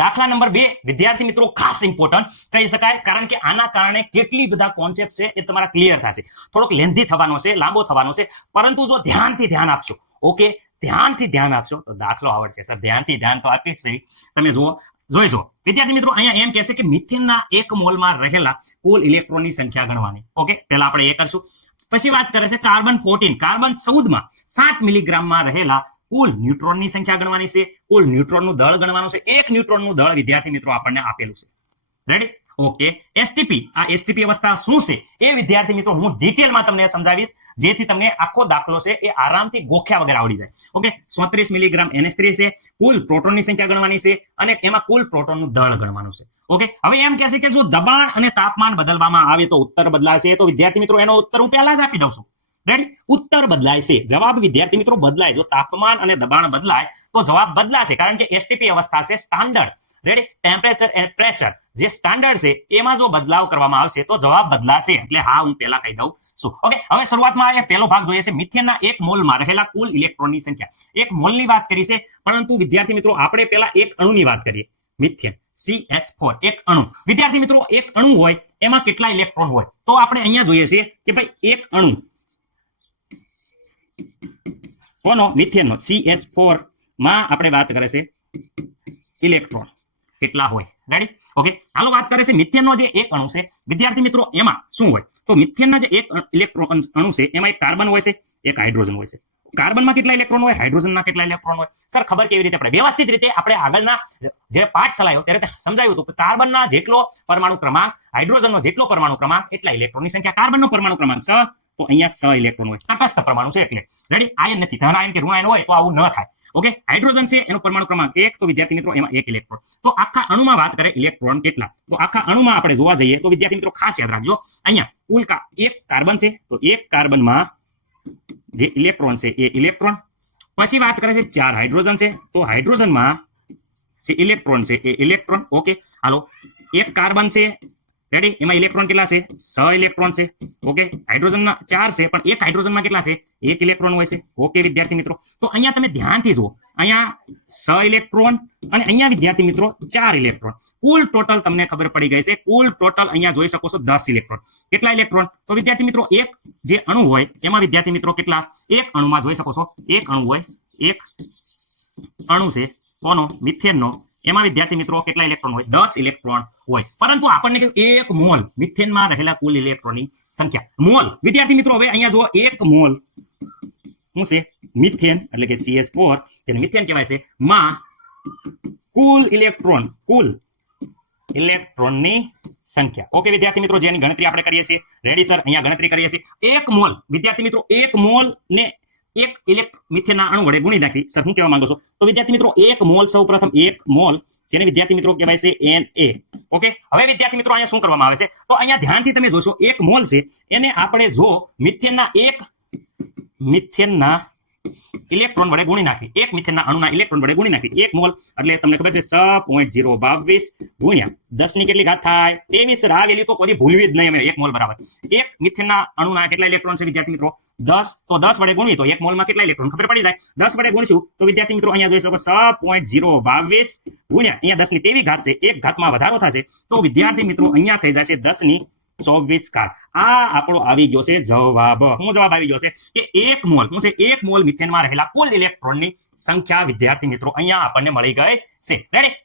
દાખલા નંબર બે, વિદ્યાર્થી મિત્રો, ખાસ ઇમ્પોર્ટન્ટ કહી શકાય, કારણ કે આના કારણે કેટલી બધા કોન્સેપ્ટ છે એ તમારા ક્લિયર થશે. થોડોક લેન્ધી થવાનો છે, લાંબો થવાનો છે, પરંતુ જો ધ્યાનથી ધ્યાન આપશો ઓકે ધ્યાનથી ધ્યાન આપશો, તો દાખલો આવડશે. સર, ધ્યાનથી ધ્યાન તો આપી છે. તમે જુઓ, જોઈશો. વિદ્યાર્થી મિત્રો, અહીંયા એમ કહેશે કે મિથેનના એક મોલમાં રહેલા કુલ ઇલેક્ટ્રોનની સંખ્યા ગણવાની. ઓકે પહેલા આપણે એ કરશું. પછી વાત કરે છે કાર્બન ફોર્ટીન કાર્બન ચૌદમાં સાત મિલીગ્રામમાં રહેલા કુલ ન્યુટ્રોનની સંખ્યા ગણવાની છે, કુલ ન્યુટ્રોનનું દળ ગણવાનું છે, એક ન્યુટ્રોનનું દળ વિદ્યાર્થી મિત્રો આપણને આપેલું છે. રેડી ઓકે એસટીપી આ એસટીપી અવસ્થા શું છે? એ વિદ્યાર્થી મિત્રો હું ડિટેલમાં તમને સમજાવીશ, જેથી તમને આખો દાખલો છે એ આરામથી ગોખ્યા વગર આવડી જાય. ઓકે સોત્રીસ મિલીગ્રામ NH3 છે, કુલ પ્રોટોનની સંખ્યા ગણવાની છે અને એમાં કુલ પ્રોટોનનું દળ ગણવાનું છે. ઓકે હવે એમ કહે છે કે જો દબાણ અને તાપમાન બદલવામાં આવે તો ઉત્તર બદલાશે, તો વિદ્યાર્થી મિત્રો એનો ઉત્તર હું પહેલા જ આપી દઉં છું. રેડી ઉત્તર બદલાય છે. જવાબ વિદ્યાર્થી મિત્રો બદલાય. જો તાપમાન અને દબાણ બદલાય, તો જવાબ બદલાશે. કારણ કે એસટીપી અવસ્થા છે standard ready temperature and pressure જે સ્ટાન્ડર્ડ છે, એમાં જો બદલાવ કરવામાં આવશે, તો જવાબ બદલાશે. એટલે હા, હું પહેલા કહી દઉં. છું ઓકે હવે શરૂઆતમાં અહીંયા પહેલો ભાગ જોઈએ છે. મિથેનના એક મોલમાં રહેલા કુલ ઇલેક્ટ્રોનની સંખ્યા. એક મોલની વાત કરી છે, પરંતુ વિદ્યાર્થી મિત્રો, આપણે પહેલા એક અણુની વાત કરીએ. મિથેન. CS4 એક અણુ. વિદ્યાર્થી મિત્રો, એક અણુ હોય, એમાં કેટલા ઇલેક્ટ્રોન હોય? તો આપણે અહીંયા જોઈએ છીએ કે ભાઈ, એક અણુ કોનો? મિથેનનો. CS4 માં આપણે વાત કરે છે ઇલેક્ટ્રોન. કેટલા હોય? રેડી ઓકે હાલો વાત કરે છે મિથેનનો જે એક અણુ છે. વિદ્યાર્થી મિત્રો, એમાં શું હોય? તો મિથેનના જે એક ઇલેક્ટ્રોન અણુ છે, એમાં એક કાર્બન હોય છે, એક હાઇડ્રોજન હોય છે. કાર્બનમાં કેટલા ઇલેક્ટ્રોન હોય? હાઇડ્રોજનના કેટલા ઇલેક્ટ્રોન હોય? સર, ખબર કેવી રીતે પડે? વ્યવસ્થિત રીતે આપણે આગળના જે પાઠ ચલાવ્યો ત્યારે સમજાયું હતું કે કાર્બનના જેટલો પરમાણુ ક્રમાંક, હાઇડ્રોજનનો જેટલો પરમાણુ ક્રમાંક, એટલા ઇલેક્ટ્રોનની સંખ્યા કાર્બનનો પરમાણુ ક્રમાંક તો અહીંયા છ ઇલેક્ટ્રોન હોય. તટસ્થ પરમાણુ છે એટલે. રેડી આયન નથી. ધન આયન કે ઋણ આયન હોય તો આવું ન થાય. ઓકે હાઇડ્રોજન છે, એનો પરમાણુ ક્રમાંક એક. તો વિદ્યાર્થી મિત્રો, એમાં એક ઇલેક્ટ્રોન તો આખા અણુમાં વાત કરે ઇલેક્ટ્રોન કેટલા? તો આખા અણુમાં આપણે જોવા જઈએ તો વિદ્યાર્થી મિત્રો ખાસ યાદ રાખજો. અહીંયા કુલ એક કાર્બન છે. તો એક કાર્બનમાં જે ઇલેક્ટ્રોન છે એ ઇલેક્ટ્રોન પછી વાત કરે છે ચાર હાઇડ્રોજન છે. તો હાઇડ્રોજનમાં જે ઇલેક્ટ્રોન છે એ ઇલેક્ટ્રોન ઓકે હાલો. એક કાર્બન છે રેડી એમાં ઇલેક્ટ્રોન કેટલા છે? છ ઇલેક્ટ્રોન છે. ઓકે હાઇડ્રોજનના ચાર છે, પણ એક હાઇડ્રોજનમાં કેટલા છે? એક ઇલેક્ટ્રોન હોય છે. ઓકે વિદ્યાર્થી મિત્રો. તો અહીંયા તમે ધ્યાનથી જુઓ. અહીંયા છ ઇલેક્ટ્રોન અને અહીંયા વિદ્યાર્થી મિત્રો ચાર ઇલેક્ટ્રોન કુલ ટોટલ તમને ખબર પડી ગઈ છે. કુલ ટોટલ અહીંયા જોઈ શકો છો દસ ઇલેક્ટ્રોન કેટલા ઇલેક્ટ્રોન તો વિદ્યાર્થી મિત્રો, એક જે અણુ હોય, એમાં વિદ્યાર્થી મિત્રો કેટલા? એક અણુમાં જોઈ શકો છો. એક અણુ હોય, એક અણુ છે. કોનો? મિથેનનો. એમાં વિદ્યાર્થી મિત્રો કેટલા ઇલેક્ટ્રોન હોય? દસ ઇલેક્ટ્રોન હોય. પરંતુ આપણને એક મોલ, મિથેનમાં રહેલા કુલ ઇલેક્ટ્રોનની સંખ્યા. મોલ. વિદ્યાર્થી મિત્રો, હવે અહીંયા જુઓ, એક મોલ. શું છે? મિથેન, એટલે કે CS4 જેને મિથેન કહેવાય છે, માં કુલ ઇલેક્ટ્રોન કુલ ઇલેક્ટ્રોનની સંખ્યા. ઓકે વિદ્યાર્થી મિત્રો, જેની ગણતરી આપણે કરીએ છીએ. રેડી સર અહીંયા ગણતરી કરીએ છીએ. એક મોલ. વિદ્યાર્થી મિત્રો, એક મોલ ને એક ઇલેક્ટ મિથેનના અણુ વડે ગુણી નાખી. સર, શું કહેવા માંગો છો? તો વિદ્યાર્થી મિત્રો, એક મોલ સૌપ્રથમ એક મોલ, જેને વિદ્યાર્થી મિત્રો કહેવાય છે એન એ ઓકે? હવે વિદ્યાર્થી મિત્રો, અહીંયા શું કરવામાં આવે છે? તો અહીંયા ધ્યાનથી તમે જોશો, એક મોલ છે, એને આપણે જો મિથેનના એક મિથેનના ઇલેક્ટ્રોન વડે ગુણી નાખી એક મિથેનના અણુના ઇલેક્ટ્રોન વડે ગુણી નાખી એક મોલ, એટલે તમને ખબર છે, છ પોઈન્ટ ઝીરો બાવીસ ગુણ્યા દસની કેટલી ઘાત થાય? તેવીસ આ વેલ્યુ તો કોઈ ભૂલવી જ નહીં. અમે એક મોલ બરાબર. એક મિથેનના અણુના કેટલા ઇલેક્ટ્રોન છે વિદ્યાર્થી મિત્રો? દસ, તો દસ વડે ગુણવી તો એક મોલમાં કેટલા ઇલેક્ટ્રોન? ખબર પડી જાય. દસ વડે ગુણશું તો વિદ્યાર્થી મિત્રો અહીંયા જોઈ શકો છ પોઈન્ટ ઝીરો બાવીસ ગુણ્યા અહીંયા દસની તેવી ઘાત છે, એક ઘાતમાં વધારો થશે તો વિદ્યાર્થી મિત્રો અહીંયા થઈ જશે દસની ચોવીસ ઘાત. આ આપણો આવી ગયો છે જવાબ. શું જવાબ આવી ગયો છે કે એક મોલ શું છે એક મોલ મિથેનમાં રહેલા કુલ ઇલેક્ટ્રોનની સંખ્યા વિદ્યાર્થી મિત્રો અહીંયા આપણને મળી ગઈ છે.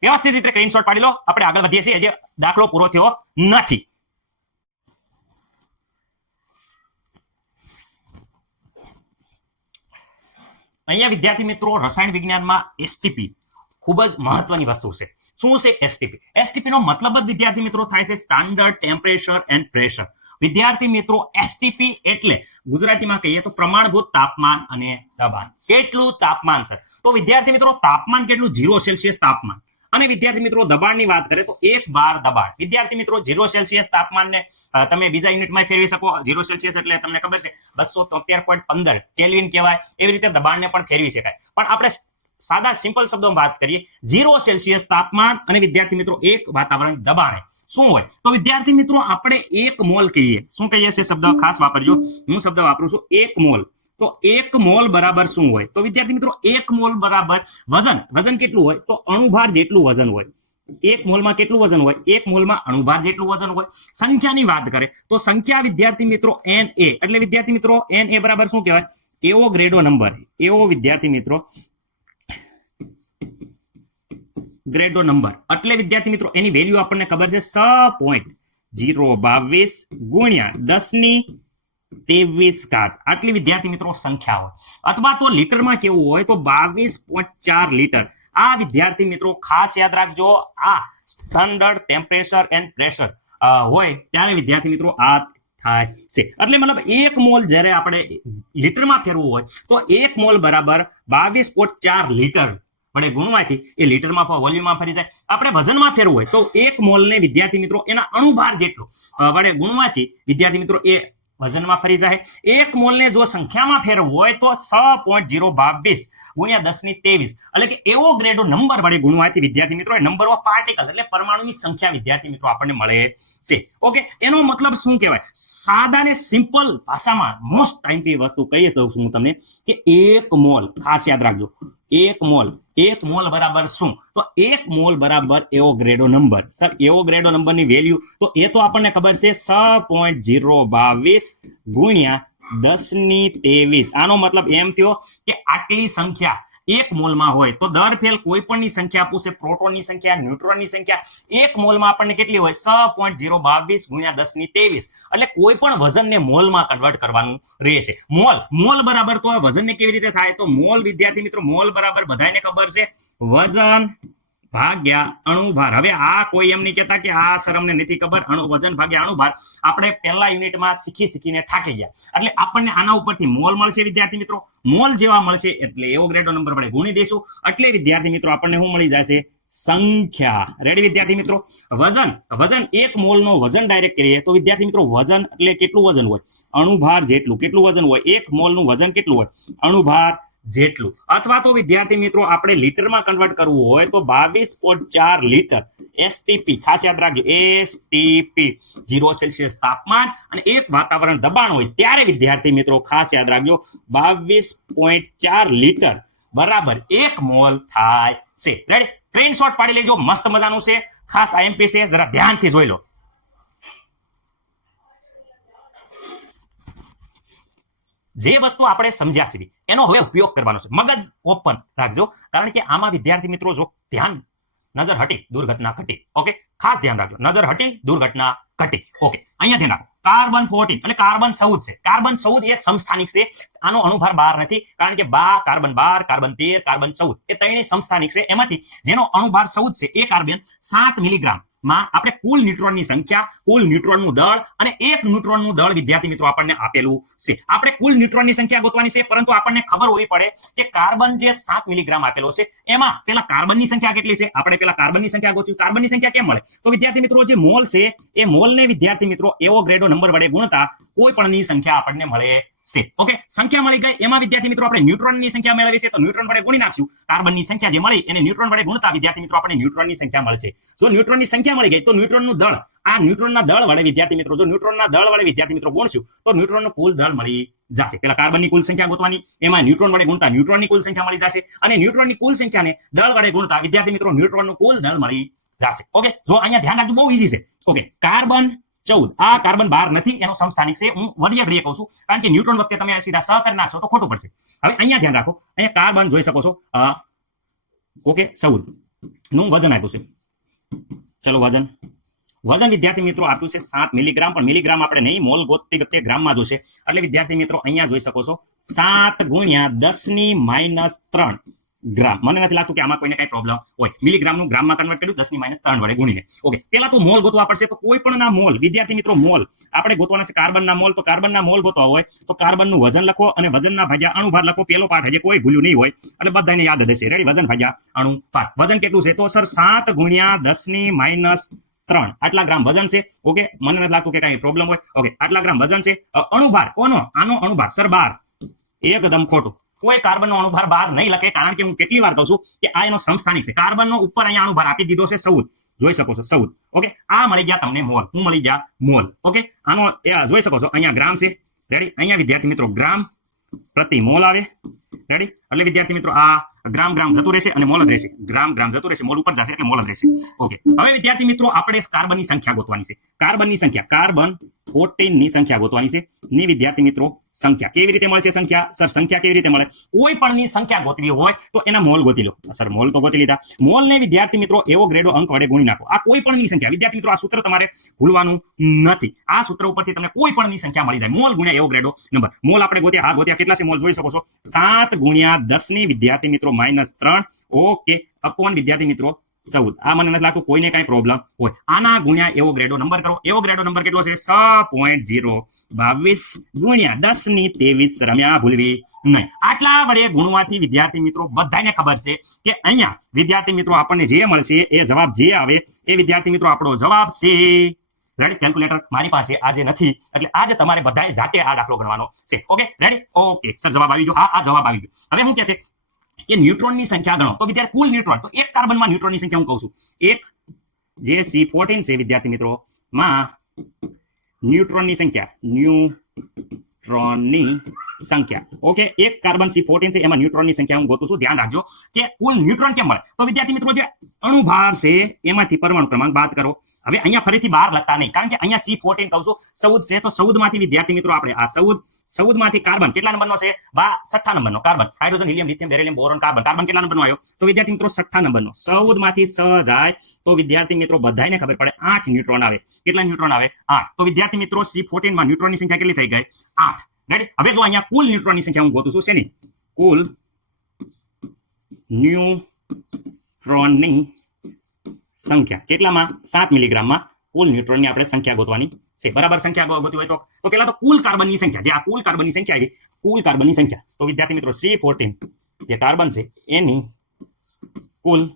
વ્યવસ્થિત રીતે સ્ક્રીનશોટ પાડી લો. આપણે આગળ વધીએ છીએ. જે દાખલો પૂરો થયો નથી. અહીંયા વિદ્યાર્થી મિત્રો રસાયણ વિજ્ઞાનમાં એસટીપી ખૂબ જ મહત્વની વસ્તુ છે. શું છે એસટીપી એસટીપી નો મતલબ જ વિદ્યાર્થી મિત્રો થાય છે સ્ટાન્ડર્ડ ટેમ્પરેચર એન્ડ પ્રેશર વિદ્યાર્થી મિત્રો એસટીપી એટલે ગુજરાતીમાં કહીએ તો પ્રમાણભૂત તાપમાન અને દબાણ. કેટલું તાપમાન, સર? તો વિદ્યાર્થી મિત્રો, તાપમાન કેટલું? ઝીરો સેલ્સિયસ તાપમાન. અને વિદ્યાર્થી મિત્રો, દબાણની વાત કરીએ તો એક બાર દબાણ. વિદ્યાર્થી મિત્રો ઝીરો સેલ્સિયસ તાપમાનને તમે બીજા યુનિટમાં ફેરવી શકો. ઝીરો સેલ્સિયસ એટલે તમને ખબર છે, બસો તોતેર પોઈન્ટ પંદર કેલ્વિન કહેવાય. એવી રીતે દબાણને પણ ફેરવી શકાય. પણ આપણે સાદા સિમ્પલ શબ્દોમાં વાત કરીએ. ઝીરો સેલ્સિયસ તાપમાન અને વિદ્યાર્થી મિત્રો, એક વાતાવરણ દબાણે. શું હોય? તો વિદ્યાર્થી મિત્રો, આપણે એક મોલ કહીએ. શું કહીએ છે શબ્દ? ખાસ વાપરજો. હું શબ્દ વાપરું છું. એક મોલ. તો એક મોલ બરાબર શું હોય? તો વિદ્યાર્થી મિત્રો, એક મોલ બરાબર વજન. વજન કેટલું હોય? તો અણુભાર જેટલું વજન હોય. એક મોલમાં કેટલું વજન હોય? એક મોલમાં અણુભાર જેટલું વજન હોય. સંખ્યાની વાત કરે તો સંખ્યા વિદ્યાર્થી મિત્રો એન એ એટલે વિદ્યાર્થી મિત્રો એન એ બરાબર શું કહેવાય? એવો ગ્રેડો નંબર. એવો વિદ્યાર્થી મિત્રો, ગ્રેડો નંબર. એટલે વિદ્યાર્થી મિત્રો, એની વેલ્યુ આપણને ખબર છે સ પોઈન્ટ જીરો બાવીસ ગુણ્યા દસની ત્રેવીસ ઘાત. આટલી વિદ્યાર્થી મિત્રો સંખ્યા હોય. અથવા તો લીટરમાં કેવું હોય તો બાવીસ પોઈન્ટ ચાર લીટર. આ વિદ્યાર્થી મિત્રો ખાસ યાદ રાખજો, આ સ્ટાન્ડર્ડ ટેમ્પરેચર એન્ડ પ્રેશર હોય ત્યારે વિદ્યાર્થી મિત્રો આ થાય છે. એટલે મતલબ એક મોલ જ્યારે આપણે લીટરમાં ફેરવું હોય, તો એક મોલ બરાબર બાવીસ પોઈન્ટ ચાર લીટર વડે ગુણવાથી એ લીટરમાં વોલ્યુમમાં ફરી જાય. આપણે વજનમાં ફેરવું હોય, તો એક મોલને વિદ્યાર્થી મિત્રો એના અણુભાર જેટલો વડે ગુણવાથી વિદ્યાર્થી મિત્રો એ વજનમાં ફરી જાય. એક મોલને જો સંખ્યામાં ફેરવવું હોય તો છ પોઈન્ટ જીરો બાવીસ ગુણ્યા દસની ત્રેવીસ. એટલે કે એવો ગ્રેડો નંબર વડે ગુણવાથી વિદ્યાર્થી મિત્રો નંબર ઓફ પાર્ટિકલ એટલે પરમાણુની સંખ્યા વિદ્યાર્થી મિત્રો આપણને મળે છે. ઓકે એનો મતલબ શું કહેવાય? સાદા ને સિમ્પલ ભાષામાં મોસ્ટ ટાઈમ વસ્તુ કહી દઉં છું હું તમને કે એક મોલ ખાસ યાદ રાખજો. એક મોલ. એક મોલ બરાબર શું? તો એક મોલ બરાબર એવો ગ્રેડો નંબર સર, એવો ગ્રેડો નંબરની વેલ્યુ તો એ તો આપણને ખબર છે છ પોઈન્ટ જીરો બાવીસ ગુણ્યા દસની ત્રેવીસ. આનો મતલબ એમ થયો કે આટલી સંખ્યા એક મોલમાં હોય તો દર ફેલ કોઈ પણની સંખ્યા પૂછે પ્રોટોનની સંખ્યા, ન્યુટ્રોનની સંખ્યા. એક મોલમાં આપણને કેટલી હોય? છ પોઈન્ટ જીરો બાવીસ ગુણ્યા દસની ત્રેવીસ. એટલે કોઈ પણ વજનને મોલમાં કન્વર્ટ કરવાનું રહેશે. મોલ મોલ બરાબર તો વજનને કેવી રીતે થાય? તો મોલ વિદ્યાર્થી મિત્રો, મોલ બરાબર બધાને ખબર છે. વજન ભાગ્યા અણુભાર. હવે આ કોઈ એમ નહીં કહેતા કે આ સર અમને નથી ખબર. અણુ વજન ભાગ્યા અણુભાર. આપણે પહેલા યુનિટમાં શીખી શીખીને થાકી ગયા. એટલે આપણને આના ઉપરથી મોલ મળશે, વિદ્યાર્થી મિત્રો. મોલ જેવા મળશે એટલે એવો ગ્રેડો નંબર આપણે ગુણી દઈશું. એટલે વિદ્યાર્થી મિત્રો, આપણને શું મળી જશે? સંખ્યા. રેડી વિદ્યાર્થી મિત્રો? વજન. વજન એક મોલનો વજન ડાયરેક્ટ કરીએ તો વિદ્યાર્થી મિત્રો, વજન એટલે કેટલું વજન હોય? અણુભાર જેટલું. કેટલું વજન હોય? એક મોલનું વજન કેટલું હોય? અણુભાર જેટલું. અથવા તો વિદ્યાર્થી મિત્રો, આપણે લીટરમાં કન્વર્ટ કરવું હોય તો બાવીસ પોઈન્ટ ચાર લીટર એસટીપી ખાસ યાદ રાખજો એસટીપી ઝીરો સેલ્સિયસ તાપમાન અને એક વાતાવરણ દબાણ હોય ત્યારે વિદ્યાર્થી મિત્રો, ખાસ યાદ રાખજો, બાવીસ પોઈન્ટ ચાર લીટર બરાબર એક મોલ થાય છે. રેડી ટ્રેન શોટ પાડી લેજો, મસ્ત મજાનું છે. ખાસ આઈએમપી છે, જરા ધ્યાનથી જોઈ લો. જે વસ્તુ આપણે સમજ્યા છીએ, એનો હવે ઉપયોગ કરવાનો છે. મગજ ઓપન રાખજો, કારણ કે આમાં વિદ્યાર્થી મિત્રો જો ધ્યાન, નજર હટી, દુર્ઘટના ઘટી, ઓકે? ખાસ ધ્યાન રાખજો. નજર હટી, દુર્ઘટના ઘટી, ઓકે? અહીંયા ધ્યાન રાખો. કાર્બન ફોર્ટીન અને કાર્બન ચૌદ છે. કાર્બન ચૌદ એ સંસ્થાનિક છે. આનો અણુભાર બાર નથી, કારણ કે બા કાર્બન બાર, કાર્બન તેર, કાર્બન ચૌદ એ ત્રણેય સંસ્થાનિક છે. એમાંથી જેનો અણુભાર ચૌદ છે, એ કાર્બન સાત મિલીગ્રામ માં આપણે કુલ ન્યુટ્રોનની સંખ્યા, કુલ ન્યુટ્રોનનું દળ અને એક ન્યુટ્રોનનું દળ, વિદ્યાર્થી મિત્રો, આપણને આપેલું છે. આપણે કુલ ન્યુટ્રોનની સંખ્યા ગોતવાની છે, પરંતુ આપણને ખબર હોવી પડે કે કાર્બન જે સાત મિલીગ્રામ આપેલો છે, એમાં પેલા કાર્બનની સંખ્યા કેટલી છે? આપણે પેલા કાર્બનની સંખ્યા ગોત્યું. કાર્બનની સંખ્યા કેમ મળે? તો વિદ્યાર્થી મિત્રો, જે મોલ છે, એ મોલને વિદ્યાર્થી મિત્રો એવો ગ્રેડો નંબર વડે ગુણતા કોઈ પણની સંખ્યા આપણને મળે છે ઓકે સંખ્યા મળી ગઈ. એમાં વિદ્યાર્થી મિત્રો આપણે ન્યુટ્રોનની સંખ્યા મેળવી છે. તો ન્યુટ્રોન વડે ગુણી નાખશું. કાર્બનની સંખ્યા જે મળી એને ન્યુટ્રોન વડે ગુણતા વિદ્યાર્થી મિત્રો આપણને ન્યુટ્રોનની સંખ્યા મળશે. જો ન્યુટ્રોનની સંખ્યા મળી ગઈ, તો ન્યુટ્રોનનું દળ. આ ન્યુટ્રોનના દળ વડે વિદ્યાર્થી મિત્રો, જો ન્યુટ્રોનના દળ વડે વિદ્યાર્થી મિત્રો ગુણશું, તો ન્યુટ્રોનનું કુલ દળ મળી જશે. પેલા કાર્બનની કુલ સંખ્યા ગોતવાની, એમાં ન્યુટ્રોન વડે ગુણતા ન્યુટ્રોનની કુલ સંખ્યા મળી જશે અને ન્યુટ્રોનની કુલ સંખ્યાને દળ વડે ગુણતા વિદ્યાર્થી મિત્રો ન્યુટ્રોનનું કુલ દળ મળી જશે. ઓકે જો અહીંયા ધ્યાન રાખજો, બહુ ઈઝી છે. ઓકે કાર્બન ચૌદ. આ કાર્બન બાર નથી, એનો સમસ્થાનિક છે. હું વડીય ઘડીએ કહું છું, કારણ કે ન્યુટ્રોન વખતે તમે સીધા સ કરી નાખશો તો ખોટું પડશે. હવે અહીંયા ધ્યાન રાખો, અહીંયા કાર્બન જોઈ શકો છો. ઓકે, ચૌદ. નું વજન આપ્યું છે. ચલો વજન. વજન વિદ્યાર્થી મિત્રો આપ્યું છે સાત મિલીગ્રામ, પણ મિલીગ્રામ આપણે નહીં, મોલ ગોતતી વખતે ગ્રામમાં જોશે. એટલે વિદ્યાર્થી મિત્રો અહીંયા જોઈ શકો છો, સાત ગુણ્યા દસની માઇનસ ત્રણ. ગ્રામ. મને નથી લાગતું કે આમાં કોઈને કઈ પ્રોબ્લેમ હોય મિલીગ્રામનું ગ્રામમાં કન્વર્ટ કર્યું દસની માઇનસ ત્રણ વડે ગુણીને. ઓકે પેલા તો મોલ ગોતવા પડશે. તો કોઈ પણ ના મોલ, વિદ્યાર્થી મિત્રો, મોલ. આપણે ગોતવાના છે કાર્બનના મોલ. તો કાર્બનના મોલ ગોતવા હોય, તો કાર્બનનું વજન લખો અને વજનના ભાગ્યા અણુભાર લખો. પેલો પાઠ હજી કોઈ ભૂલ્યું નહીં હોય, એટલે બધાને યાદ હશે. રેડી વજન ભાગ્યા અણુભાર વજન કેટલું છે? તો સર, સાત ગુણ્યા દસની માઇનસ ત્રણ. આટલા ગ્રામ વજન છે. ઓકે, મને નથી લાગતું કે કઈ પ્રોબ્લેમ હોય. ઓકે, આટલા ગ્રામ વજન છે. અણુભાર. કોનો? આનો અણુભાર. સર, બાર. એકદમ ખોટું. કોઈ કાર્બનનો અણુભાર બહાર નહીં લખે, કારણ કે હું કેટલી વાર કહું છું કે આ એનો સંસ્થાની છે. કાર્બનનો ઉપર અહીંયા અણુભાર આપી દીધો છે ચૌદ જોઈ શકો છો ચૌદ ઓકે? આ મળી ગયા તમને મોલ. હું મળી ગયા મોલ. ઓકે? આનો જોઈ શકો છો. અહીંયા ગ્રામ છે. રેડી અહીંયા વિદ્યાર્થી મિત્રો, ગ્રામ પ્રતિ મોલ આવે. રેડી એટલે વિદ્યાર્થી મિત્રો, આ ગ્રામ ગ્રામ જતું રહેશે અને મોલ જ રહેશે. ગ્રામ ગ્રામ જતું રહેશે, મોલ ઉપર જશે એટલે મોલ જ રહેશે. ઓકે. હવે વિદ્યાર્થી મિત્રો, આપણે કાર્બનની સંખ્યા ગોતવાની છે. કાર્બનની સંખ્યા, કાર્બન 14 ની સંખ્યા ગોતવાની છે. ની વિદ્યાર્થી મિત્રો, સંખ્યા કેવી રીતે મળશે સંખ્યા? સર, સંખ્યા કેવી રીતે મળે? કોઈ પણ ની સંખ્યા ગોતવી હોય, તો એના મોલ ગોતી લો. સર, મોલ તો ગોતી લીધા. મોલ ને વિદ્યાર્થી મિત્રો, એવો ગ્રેડો અંક વડે ગુણી નાખો. આ કોઈ પણ ની સંખ્યા. વિદ્યાર્થી મિત્રો, આ સૂત્ર તમારે ભૂલવાનું નથી. આ સૂત્ર ઉપરથી તમને કોઈ પણ ની સંખ્યા મળી જાય. મોલ ગુણ્યા એવો ગ્રેડો નંબર. મોલ આપણે ગોત્યા. હા, ગોત્યા. કેટલા છે? મોલ? જોઈ શકો છો. સાત ગુણ્યા દસની વિદ્યાર્થી મિત્રો માઇનસ ત્રણ. ઓકે, અપોન વિદ્યાર્થી મિત્રો ચૌદ. આ મને નથી લાગતું કોઈને કઈ પ્રોબ્લેમ હોય. આના ગુણ્યા એવો ગ્રેડો નંબર કરો. એવો ગ્રેડો નંબર કેટલો છે? છ પોઈન્ટ જીરો બાવીસ ગુણ્યા દસની ત્રેવીસ રમ્યા ભૂલવી નહીં. આટલા વડે ગુણવાથી વિદ્યાર્થી મિત્રો બધાને ખબર છે કે અહીંયા વિદ્યાર્થી મિત્રો આપણને જે મળશે એ જવાબ જે આવે એ વિદ્યાર્થી મિત્રો આપણો જવાબ છે રેડી કેલ્ક્યુલેટર મારી પાસે આજે નથી, એટલે આજે તમારે બધાએ જાતે આ દાખલો ગણવાનો છે. ઓકે રેડી ઓકે સર જવાબ આવી ગયો. હા, આ જવાબ આવી ગયો. હવે હું કે છે કે ન્યુટ્રોનની સંખ્યા ગણો. તો વિદ્યાર્થી, કુલ ન્યુટ્રોન. તો એક કાર્બનમાં ન્યુટ્રોનની સંખ્યા હું કહું છું. એક જે સી ફોર્ટીન છે, વિદ્યાર્થી મિત્રો, માં ન્યુટ્રોનની સંખ્યા. ન્યુટ્રોનની સંખ્યા. ઓકે એક કાર્બન સી ફોર્ટીન છે, એમાં ન્યુટ્રોનની સંખ્યા હું ગોતું છું. ધ્યાન રાખજો કે કુલ ન્યુટ્રોન કેમ મળે? તો વિદ્યાર્થી મિત્રો, જે અણુભાર છે, એમાંથી પરમાણુ ક્રમાંક બાદ કરો. હવે અહીંયા ફરીથી બહાર લખતા નહીં. કારણ કે અહીંયા સી ફોર્ટીન કહું છું. સૌદ છે તો સૌદમાંથી વિદ્યાર્થી મિત્રો આપણે આ સૌદ, સૌદમાંથી કાર્બન કેટલા નંબરનો છે? બા, છઠ્ઠા નંબરનો. Carbon. Hydrogen, helium, lithium, beryllium, boron, carbon. Carbon કેટલા નંબરનો આવ્યો? તો વિદ્યાર્થી મિત્રો છઠ્ઠા નંબરનો. સૌદમાંથી માંથી છ જાય તો વિદ્યાર્થી મિત્રો બધાને ખબર પડે આઠ ન્યુટ્રોન આવે. કેટલા ન્યુટ્રોન આવે? આઠ. તો વિદ્યાર્થી મિત્રો સી ફોર્ટીનમાં ન્યુટ્રોનની સંખ્યા કેટલી થઈ ગઈ? આઠ. રેડી હવે જો અહીંયા કુલ ન્યુટ્રોનની સંખ્યા હું ગોતું છું શેની કુલ ન્યુટ્રોનની સંખ્યા કેટલામાં? સાત મિલીગ્રામમાં. કુલ ન્યુટ્રોનની આપણે સંખ્યા ગોતવાની છે. બરાબર સંખ્યા ગો- ગોતવી હોય તો? તો પેલા તો કુલ કાર્બનની સંખ્યા. જે આ કુલ કાર્બનની સંખ્યા આવી કુલ કાર્બનની સંખ્યા. તો વિદ્યાર્થી મિત્રો સી ફોર્ટીન જે કાર્બન છે, એની કુલ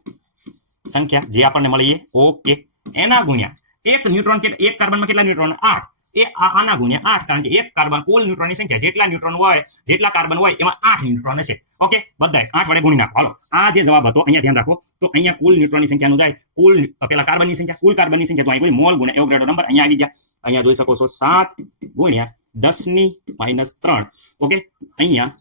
સંખ્યા જે આપણને મળી એ ઓકે એના ગુણ્યા એક ન્યુટ્રોન કે એક કાર્બનમાં કેટલા ન્યુટ્રોન? આઠ. એ આના ગુણ્યા આઠ, કારણ કે એક કાર્બન કુલ ન્યુટ્રોનની સંખ્યા જેટલા ન્યુટ્રોન હોય, જેટલા કાર્બન હોય, એમાં આઠ ન્યુટ્રોન હશે. ઓકે? બધાય, આઠ વડે ગુણી નાખો. હાલો. આ જે જવાબ હતો, અહીંયા ધ્યાન રાખો. તો અહીંયા કુલ ન્યુટ્રોનની સંખ્યાનું જાય. કુલ પેલા કાર્બનની સંખ્યા. કુલ કાર્બનની સંખ્યા તો અહીં મોલ ગુણ્યા એવો ગ્રેડો નંબર અહીંયા આવી ગયા. અહીંયા જોઈ શકો છો, સાત ગુણ્યા દસની માઇનસ ત્રણ. ઓકે? અહીંયા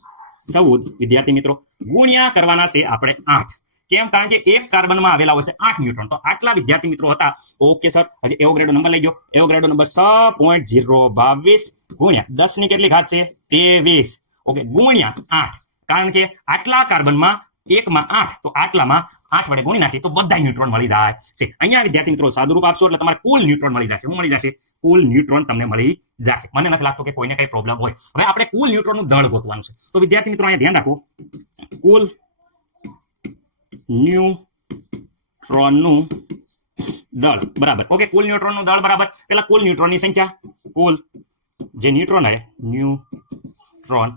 ચૌદ. વિદ્યાર્થી મિત્રો, ગુણ્યા કરવાના છે આપણે આઠ. કેમ? કારણ કે એક કાર્બનમાં આવેલા હોય છે આઠ ન્યુટ્રોન. તો આટલા વિદ્યાર્થી મિત્રો હતા. Okay, sir. હજી એવો ગ્રેડો નંબર લઈ ગયો એવો ગ્રેડો નંબર છ પોઈન્ટ ઝીરો બાવીસ ગુણ્યા દસની કેટલી ઘાત છે? તેવીસ ઓકે, ગુણ્યા આઠ. કારણ કે આટલા કાર્બનમાં એકમાં આઠ, તો આટલામાં આઠ વડે ગુણી નાખી તો બધા ન્યુટ્રોન મળી જાય છે. અહીંયા વિદ્યાર્થી મિત્રો સાદુરૂપ આપશો એટલે તમારે કુલ ન્યુટ્રોન મળી જશે. શું મળી જશે? કુલ ન્યુટ્રોન તમને મળી જશે. મને નથી લાગતું કે કોઈને કઈ પ્રોબ્લેમ હોય. હવે આપણે કુલ ન્યુટ્રોનનું દળ ગોતવાનું છે. તો વિદ્યાર્થી મિત્રો અહીંયા ધ્યાન રાખો. કુલ ન્યુટ્રોનનું દળ. બરાબર. ઓકે, કુલ ન્યુટ્રોનનું દળ બરાબર. પેલા કુલ ન્યુટ્રોનની સંખ્યા. કુલ જે ન્યુટ્રોન આવે ન્યુટ્રોન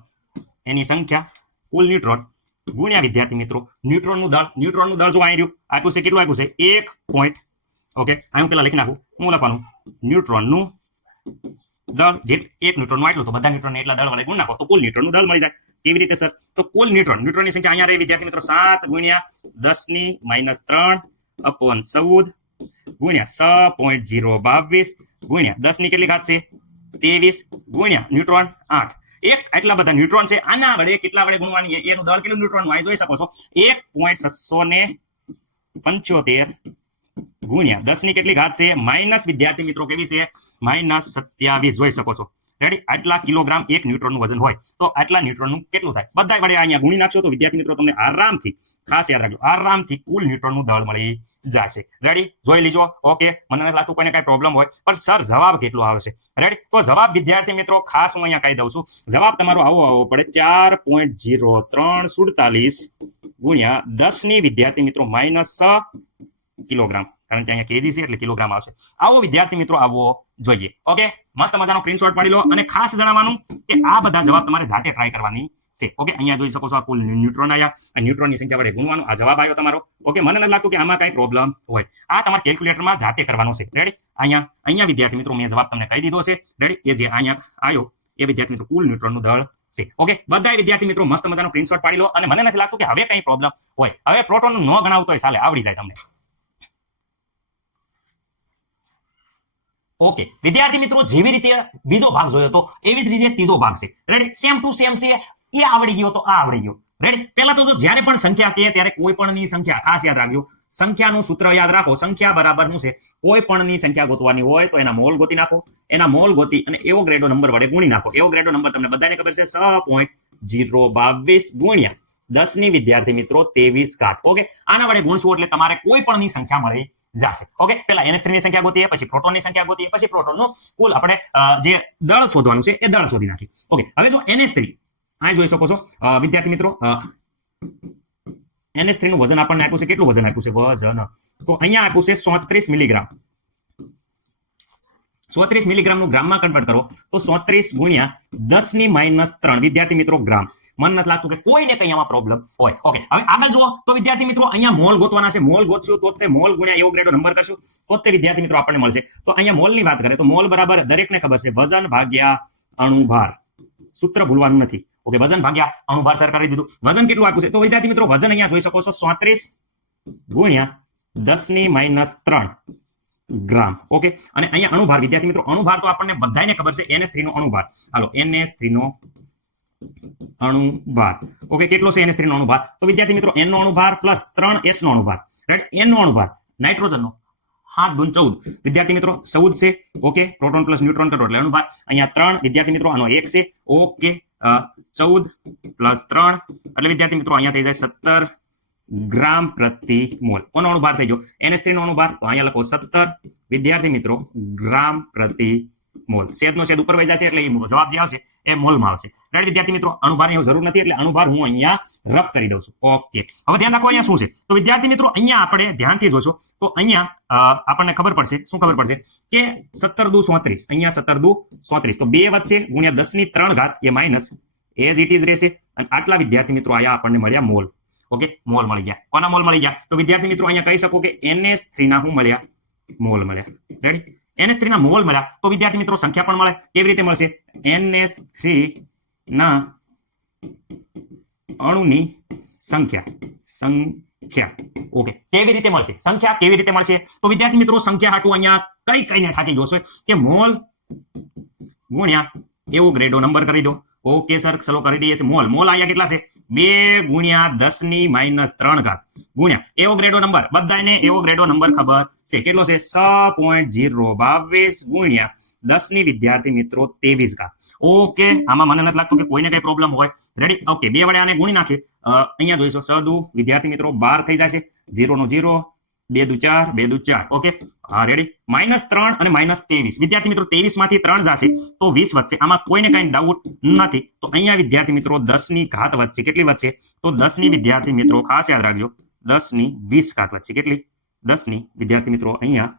એની સંખ્યા કુલ ન્યુટ્રોન ગુણ્યા વિદ્યાર્થી મિત્રો ન્યુટ્રોનનું દળ ન્યુટ્રોનનું દળ જો અહીં રહ્યું? આપ્યું છે કેટલું આપ્યું છે? એક પોઈન્ટ ઓકે અહીં હું પેલા લખી નાખું. હું લખવાનું. ન્યુટ્રોનનું દળ, જે એક ન્યુટ્રોનનું આટલું તો બધા ન્યુટ્રોન એટલા દળ વડે ગુણ નાખો, તો કુલ ન્યુટ્રોનનું દળ મળી જાય. કેવી રીતે સર? તો કુલ ન્યુટ્રોન. ન્યુટ્રોનની સંખ્યા અહીંયા રહી. વિદ્યાર્થી મિત્રો, સાત ગુણ્યા દસની માઇનસ ત્રણ અપોન ચૌદ ગુણ્યા સ પોઈન્ટ જીરો બાવીસ ગુણ્યા દસની કેટલી ઘાત છે? ત્રેવીસ ગુણ્યા ન્યુટ્રોન આઠ. એક આટલા બધા ન્યુટ્રોન છે. આના વડે કેટલા વડે ગુણવાની? એનું દળ કેટલું ન્યુટ્રોન અહીં જોઈ શકો છો. એક પોઈન્ટ છસો ને પંચોતેર ગુણ્યા દસની કેટલી ઘાત છે? માઇનસ, વિદ્યાર્થી મિત્રો, કેવી છે? માઇનસ સત્યાવીસ. જોઈ શકો છો. રેડી આટલા કિલોગ્રામ એક ન્યુટ્રોનનું વજન હોય તો આટલા ન્યુટ્રોનનું કેટલું થાય? બધા વડે અહીંયા ગુણી નાખશો તો વિદ્યાર્થી મિત્રો તમને આરામથી, ખાસ યાદ રાખજો, આરામથી કુલ ન્યુટ્રોનનું દળ મળી જશે. રેડી જોઈ લીજો. ઓકે મને લાગતું કોઈને કઈ પ્રોબ્લેમ હોય, પણ સર જવાબ કેટલો આવશે? રેડી તો જવાબ વિદ્યાર્થી મિત્રો, ખાસ હું અહીંયા કહી દઉં છું. જવાબ તમારો આવો આવવો પડે. ચાર પોઈન્ટ જીરો ત્રણ સુડતાલીસ ગુણ્યા દસની વિદ્યાર્થી મિત્રો માઇનસ કિલોગ્રામ. કારણ કે અહીંયા કેજી છે એટલે કિલોગ્રામ આવશે. આવો વિદ્યાર્થી મિત્રો આવવો જોઈએ. ઓકે મસ્ત મજાનો સ્ક્રીનશોટ પાડી લો અને ખાસ જણાવવાનું કે આ બધા જવાબ તમારે જાતે ટ્રાય કરવાની છે. ઓકે અહીંયા જોઈ શકો છો આ કુલ ન્યુટ્રોન આવ્યા. આ ન્યુટ્રોનની સંખ્યા વડે ગુણવાનો. આ જવાબ આવ્યો તમારો. ઓકે મને નથી લાગતું કે આમાં કઈ પ્રોબ્લેમ હોય. આ તમારે કેલ્ક્યુલેટરમાં જાતે કરવાનો છે. રેડી અહીંયા અહીંયા વિદ્યાર્થી મિત્રો મેં જવાબ તમને કહી દીધો છે. રેડી એ જે અહીંયા આવ્યો, એ વિદ્યાર્થી મિત્રો કુલ ન્યુટ્રોનનું દળ છે. ઓકે બધા વિદ્યાર્થી મિત્રો મસ્ત મજાનો સ્ક્રીનશોટ પાડી લો અને મને નથી લાગતું કે હવે કઈ પ્રોબ્લેમ હોય. હવે પ્રોટોન ન ગણાવતો હોય ચાલે આવડી જાય તમને. ઓકે. વિદ્યાર્થી મિત્રો, જેવી રીતે બીજો ભાગ જોયો હતો એવી જ રીતે ત્રીજો ભાગ છે. રેડી સેમ ટુ સેમ છે. એ આવડી ગયો તો આ આવડી ગયો. રેડી પહેલા તો જ્યારે પણ સંખ્યા કહે ત્યારે કોઈ પણની સંખ્યા ખાસ યાદ રાખજો. સંખ્યાનું સૂત્ર યાદ રાખો. સંખ્યા બરાબર શું છે. કોઈ પણની સંખ્યા ગોતવાની હોય તો એના મોલ ગોતી નાખો. એના મોલ ગોતી અને એવો ગ્રેડો નંબર વડે ગુણી નાખો. એવો ગ્રેડો નંબર તમને બધાને ખબર છે. છ પોઈન્ટ જીરો બાવીસ ગુણ્યા દસની વિદ્યાર્થી મિત્રો તેવીસ ઘાત. ઓકે? આના વડે ગુણશું એટલે તમારે કોઈ પણની સંખ્યા મળી જશે. ઓકે? પેલા NH3 ની સંખ્યા ગોતીએ પછી પ્રોટોનની સંખ્યા ગોતીએ પછી પ્રોટોનનું કુલ આપણે જે દળ શોધવાનું છે એ દળ શોધી નાખીએ. ઓકે? હવે જો NH3 અહીં જોઈ શકો છો વિદ્યાર્થી મિત્રો અ, NH3 નું વજન આપણને આપ્યું છે કેટલું વજન આપ્યું છે? વજન. તો અહીંયા આપ્યું છે 37 મિલીગ્રામ. 37 મિલીગ્રામનું ગ્રામમાં કન્વર્ટ કરો તો 37 ગુણ્યા દસની માઇનસ ત્રણ. વિદ્યાર્થી મિત્રો ગ્રામ. મન નથી લાગતું કે કોઈને કઈ આમાં પ્રોબ્લેમ હોય. ઓકે હવે આગળ જુઓ, તો વિદ્યાર્થી મિત્રો, અહીંયા મોલ ગોતવાના છે. મોલ ગોતશું તો તે મોલ ગુણ્યા એવો ગ્રેડો નંબર કરશું. તો તે વિદ્યાર્થી મિત્રો આપણને મળશે. તો અહીંયા મોલની વાત કરીએ તો મોલ બરાબર દરેકને ખબર છે. વજન ભાગ્યા અણુભાર. સૂત્ર ભૂલવાનું નથી. ઓકે વજન ભાગ્યા અણુભાર સર કરી દીધું. વજન કેટલું આપ્યું છે? તો વિદ્યાર્થી મિત્રો, વજન અહીંયા જોઈ શકો છો. 37 ગુણ્યા દસની માઇનસ ત્રણ ગ્રામ. ઓકે અને અહીંયા અણુભાર. વિદ્યાર્થી મિત્રો, અણુભાર તો આપણને બધાને ખબર છે. NS3 નો અણુભાર. હાલો NS3 નો અણુભાર. ઓકે કેટલો છે? NS3 નો અણુભાર. તો વિદ્યાર્થી મિત્રો N નો અણુભાર પ્લસ 3S નો અણુભાર. રાઈટ N નો અણુભાર. નાઇટ્રોજન નો. હાથ દૂન ચૌદ. વિદ્યાર્થી મિત્રો, ચૌદ છે. ઓકે પ્રોટોન પ્લસ ન્યુટ્રોન કરો એટલે અણુભાર. અહીંયા ત્રણ. વિદ્યાર્થી મિત્રો, આનો એક છે. ઓકે ચૌદ પ્લસ ત્રણ. એટલે વિદ્યાર્થી મિત્રો, અહીંયા થઈ જાય સત્તર ગ્રામ પ્રતિ મોલ. કોનો અણુભાર થઈ ગયો? NH3 નો અણુભાર. તો અહીંયા લખો સત્તર. વિદ્યાર્થી મિત્રો, ગ્રામ પ્રતિ મોલ. શેદનો છેદ ઉપર વહી જશે એટલે એ જવાબ જે આવશે એ મોલમાં આવશે. રાઈટ વિદ્યાર્થી મિત્રો? અણુભાર એવું જરૂર નથી એટલે અણુભાર હું અહીંયા રફ કરી દઉં છું. ઓકે હવે ધ્યાન રાખો અહીંયા શું છે? તો વિદ્યાર્થી મિત્રો, અહીંયા આપણે ધ્યાનથી જોશો તો અહીંયા આપણને ખબર પડશે. શું ખબર પડશે? કે સત્તર દુ સોત્રીસ અહીંયા સત્તર દુ સોત્રીસ તો બે વચ્ચે ગુણ્યા દસની ત્રણ ઘાત એ માઇનસ. એઝ ઇટ ઇઝ રહેશે. અને આટલા વિદ્યાર્થી મિત્રો અહીંયા આપણને મળ્યા મોલ. ઓકે મોલ મળી ગયા. કોના મોલ મળી ગયા? તો વિદ્યાર્થી મિત્રો, અહીંયા કહી શકો કે NS3 ના હું મળ્યા મોલ મળ્યા. રેડી NS3 ના મોલ મળ્યા તો વિદ્યાર્થી મિત્રો સંખ્યા પણ મળે, કેવી રીતે મળશે? NS3 ના અણુની સંખ્યા સંખ્યા. ઓકે, કેવી રીતે મળશે? સંખ્યા કેવી રીતે મળશે? તો વિદ્યાર્થી મિત્રો સંખ્યા હાટું અહીંયા કઈ કઈને ઠાકી જોશે, કે મોલ ગુણ્યા એવો ગ્રેડો નંબર કરી દો. ઓકે સર ચલો કરી દઈએ છે મોલ મોલ અહીંયા કેટલા છે? બે ગુણ્યા દસની માઇનસ ત્રણ ઘાત. ગુણ્યા, એવો ગ્રેડો નંબર બધાને એવો ગ્રેડો નંબર ખબર છે. કેટલો છે? સ પોઈન્ટ જીરો બાવીસ ગુણ્યા દસની વિદ્યાર્થી મિત્રો ત્રેવીસ ઘાત. ઓકે, આમાં મને નથી લાગતું કે કોઈને કઈ પ્રોબ્લેમ હોય. રેડી ઓકે બે વડે આને ગુણી નાખીએ. અહીંયા જોઈશો. દુ વિદ્યાર્થી મિત્રો બાર થઈ જશે. જીરો નો જીરો બે દુ ચાર, બે દુ ચાર. ઓકે? હા રેડી માઇનસ ત્રણ અને માઇનસ ત્રેવીસ. વિદ્યાર્થી મિત્રો ત્રેવીસમાંથી ત્રણ જશે તો વીસ વધશે. આમાં કોઈને કઈ ડાઉટ નથી. તો અહીંયા વિદ્યાર્થી મિત્રો દસની ઘાત વધશે. કેટલી વધશે? તો દસની વિદ્યાર્થી મિત્રો, ખાસ યાદ રાખજો દસની વીસ ઘાત વધશે. કેટલી? દસની વિદ્યાર્થી મિત્રો, અહીંયા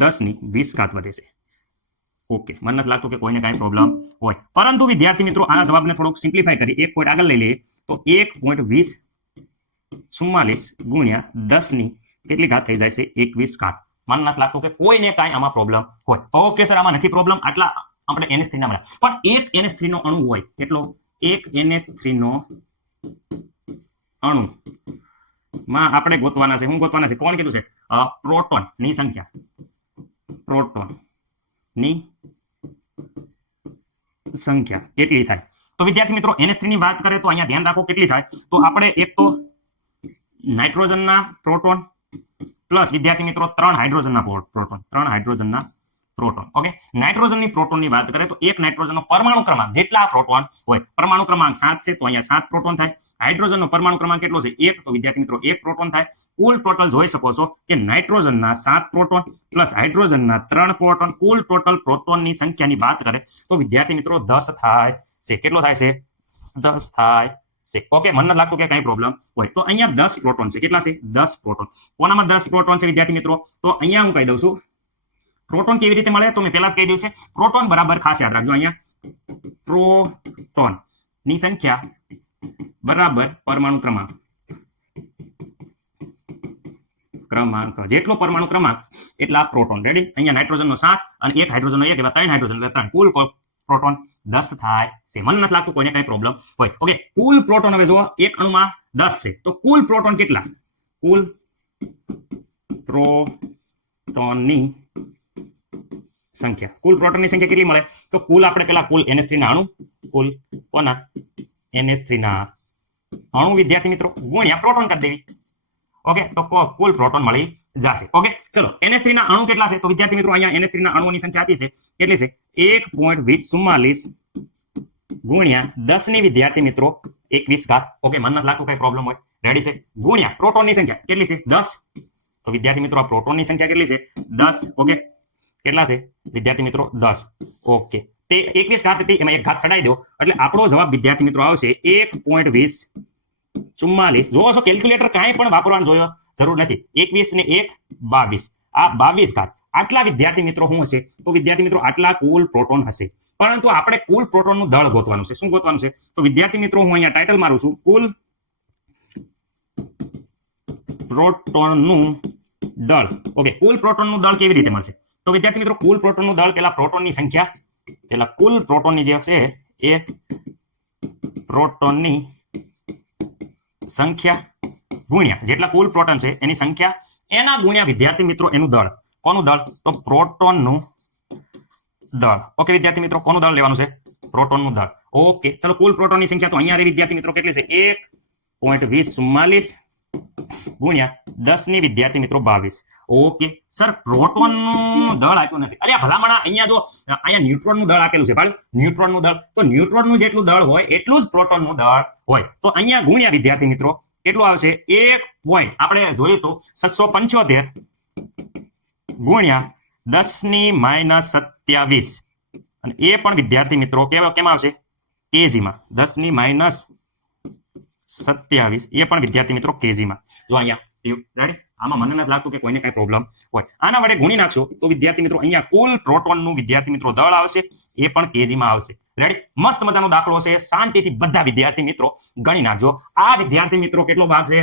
દસની વીસ ઘાત વધે છે. ઓકે. મને નથી લાગતું કે કોઈને કાંઈ પ્રોબ્લેમ હોય. પરંતુ વિદ્યાર્થી મિત્રો, આના જવાબને થોડુંક સિમ્પ્લિફાય કરી. એક પોઈન્ટ આગળ લઈ લઈએ. તો એક પોઈન્ટ વીસ ચુમ્માલીસ ગુણ્યા દસની કેટલી ઘાત થઈ જાય છે? એકવીસ ઘાત. મને નથી લાગતું કે કોઈને કાંઈ આમાં પ્રોબ્લેમ હોય. ઓકે સર, આમાં નથી પ્રોબ્લેમ આટલા આપણે એનએસ થ્રી ના મળ્યા. પણ એક એનએસ થ્રી નો અણુ હોય. કેટલો? એક એનએસ થ્રી નો અણુ. માં આપણે ગોતવાના છે. હું ગોતવાના છે. કોણ કીધું છે? પ્રોટોનની સંખ્યા. પ્રોટોનની સંખ્યા કેટલી થાય? તો વિદ્યાર્થી મિત્રો NH3 ની વાત કરીએ તો અહીંયા ધ્યાન રાખો કેટલી થાય. તો આપણે એક તો નાઇટ્રોજનના પ્રોટોન પ્લસ, વિદ્યાર્થી મિત્રો, ત્રણ હાઇડ્રોજનના પ્રોટોન. ત્રણ હાઇડ્રોજનના પ્રોટોન. ઓકે? નાઇટ્રોજનની પ્રોટોનની વાત કરીએ તો એક નાઇટ્રોજનનો પરમાણુ ક્રમાંક, જેટલા પ્રોટોન હોય, પરમાણુ ક્રમાંક સાત છે, તો અહીંયા સાત પ્રોટોન થાય. હાઇડ્રોજનનો પરમાણુ ક્રમાંક કેટલો છે? એક. તો વિદ્યાર્થી મિત્રો, એક પ્રોટોન થાય. કુલ ટોટલ જોઈ શકો છો કે નાઇટ્રોજનના સાત પ્રોટોન પ્લસ હાઇડ્રોજનના ત્રણ પ્રોટોન, કુલ ટોટલ પ્રોટોનની સંખ્યાની વાત કરે તો વિદ્યાર્થી મિત્રો, દસ થાય છે. કેટલો થાય છે? દસ થાય. છે. ઓકે મને લાગતું કે કઈ પ્રોબ્લેમ હોય. તો અહીંયા દસ પ્રોટોન છે. કેટલા છે? દસ પ્રોટોન કોનામાં દસ પ્રોટોન છે, વિદ્યાર્થી મિત્રો? તો અહીંયા હું કહી દઉં છું. પ્રોટોન કેવી રીતે મળે? તો મેં પહેલા જ કહી દઉં છે. પ્રોટોન બરાબર ખાસ યાદ રાખજો અહીંયા. પ્રોટોનની સંખ્યા બરાબર પરમાણુ ક્રમાંક. ક્રમાંક. જેટલો પરમાણુ ક્રમાંક, એટલા પ્રોટોન રેડી અહીંયા નાઇટ્રોજનનો સાત અને એક હાઇડ્રોજનનો એક, એવા ત્રણ હાઇડ્રોજન એટલે ત્રણ. કુલ પ્રોટોન દસ થાય છે મને નથી લાગતું, કોઈને કઈ પ્રોબ્લેમ હોય ઓકે કુલ પ્રોટોન હવે જુઓ, એક અણુમાં દસ છે. તો કુલ પ્રોટોન કેટલા? કુલ પ્રોટોનની સંખ્યા. કુલ પ્રોટોનની સંખ્યા કેટલી મળે? તો કુલ આપણે પેલા કુલ NH3 ના અણુ, કુલ કોના? એનએસ ના અણુ. વિદ્યાર્થી મિત્રો, ગુણ્યા પ્રોટોન કરી દેવી. ઓકે તો કુલ પ્રોટોન મળી જશે. ઓકે ચલો એનએસ ના અણુ કેટલા છે? તો વિદ્યાર્થી મિત્રો, અહીંયા એનએસ ના અણુઓની સંખ્યા આપી છે. કેટલી છે? એક પોઈન્ટ વીસ ચુમ્માલીસ ગુણ્યા દસની વિદ્યાર્થી મિત્રો, એકવીસ ઘાત. ઓકે મન નથી લાગતું, કઈ પ્રોબ્લેમ હોય. રેડી છે? ગુણ્યા, પ્રોટોનની સંખ્યા. કેટલી છે? દસ. તો વિદ્યાર્થી મિત્રો, આ પ્રોટોનની સંખ્યા કેટલી છે? દસ. ઓકે કેટલા છે? વિદ્યાર્થી મિત્રો, દસ. ઓકે તે એકવીસ ઘાત હતી, એમાં એક ઘાત ચડાઈ દો. એટલે આપણો જવાબ વિદ્યાર્થી મિત્રો આવશે એક પોઈન્ટ વીસ ચુમ્માલીસ. જોવો છો કેલ્ક્યુલેટર કાંઈ પણ વાપરવાનું જોયો જરૂર નથી. એકવીસ ને એક, બાવીસ. આ બાવીસ ઘાત. આટલા વિદ્યાર્થી મિત્રો શું હશે? તો વિદ્યાર્થી મિત્રો, આટલા કુલ પ્રોટોન હશે. પરંતુ આપણે કુલ પ્રોટોનનું દળ ગોતવાનું છે. શું ગોતવાનું છે? તો વિદ્યાર્થી મિત્રો, હું અહીંયા ટાઇટલ મારું છું. કુલ પ્રોટોનનું દળ. ઓકે કુલ પ્રોટોનનું દળ કેવી રીતે મળશે? તો વિદ્યાર્થી મિત્રો, કુલ પ્રોટોનનું દળ પેલા પ્રોટોનની સંખ્યા પેલા કુલ પ્રોટોનની જે છે એ પ્રોટોનની સંખ્યા ગુણ્યા જેટલા કુલ પ્રોટોન છે એની સંખ્યા એના ગુણ્યા વિદ્યાર્થી મિત્રો એનું દળ. કોનું દળ? તો પ્રોટોનનું દળ. ઓકે વિદ્યાર્થી મિત્રો, કોનું દળ લેવાનું છે? પ્રોટોનનું દળ. ઓકે ચલો કુલ પ્રોટોનની સંખ્યા તો અહીંયા વિદ્યાર્થી મિત્રો કેટલી છે? એક પોઈન્ટ વીસ ચુમ્માલીસ ગુણ્યા દસની વિદ્યાર્થી મિત્રો બાવીસ. ઓકે. સર, પ્રોટોનનું દળ આપ્યું નથી. અરે ભલામણા, અહીંયા જો, અહીંયા ન્યુટ્રોનનું દળ આપેલું છે ભાઈ ન્યુટ્રોનનું દળ. તો ન્યુટ્રોનનું જેટલું દળ હોય, એટલું જ પ્રોટોનનું દળ હોય. તો અહીંયા ગુણ્યા, વિદ્યાર્થી મિત્રો કેટલું આવશે એક પોઈન્ટ આપણે જોઈએ તો છસો પંચોતેર ગુણ્યા દસની માઇનસ સત્યાવીસ. અને એ પણ વિદ્યાર્થી મિત્રો, કેવા કેમ આવશે? કેજીમાં. દસની માઇનસ સત્યાવીસ. એ પણ વિદ્યાર્થી મિત્રો, કેજીમાં. જો અહીંયા રેડી આમાં મને નથી લાગતું કે કોઈને કઈ પ્રોબ્લેમ હોય. આના વડે ગુણી નાખશો તો વિદ્યાર્થી મિત્રો અહીંયા કુલ પ્રોટોનનું વિદ્યાર્થી મિત્રો દળ આવશે, એ પણ કેજીમાં આવશે. રેડી મસ્ત મજાનો દાખલો છે શાંતિથી બધા વિદ્યાર્થી મિત્રો ગણી નાખજો. આ વિદ્યાર્થી મિત્રો કેટલો ભાગ છે?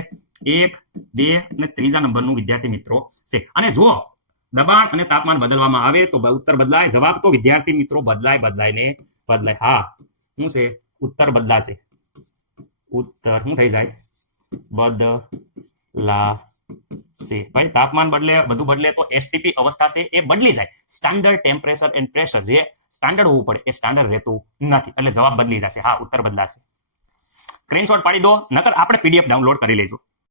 એક, બે અને ત્રીજા નંબરનું વિદ્યાર્થી મિત્રો છે. અને જુઓ, દબાણ અને તાપમાન બદલવામાં આવે તો ઉત્તર બદલાય, જવાબ તો વિદ્યાર્થી મિત્રો બદલાય બદલાય ને બદલાય. હા, શું છે? ઉત્તર બદલાશે. ઉત્તર શું થઈ જાય? બદલાશે ભાઈ, તાપમાન બદલે બધું બદલે તો એસટીપી અવસ્થા છે એ બદલી જાય. સ્ટાન્ડર્ડ ટેમ્પરેચર એન્ડ પ્રેશર જે સ્ટાન્ડર્ડ હોવું પડે એ સ્ટાન્ડર્ડ રહેતું નથી. એટલે જવાબ બદલી જશે. હા, ઉત્તર બદલાશે. સ્ક્રીનશોટ પાડી દો, નકર આપણે પીડીએફ ડાઉનલોડ કરી લેજો.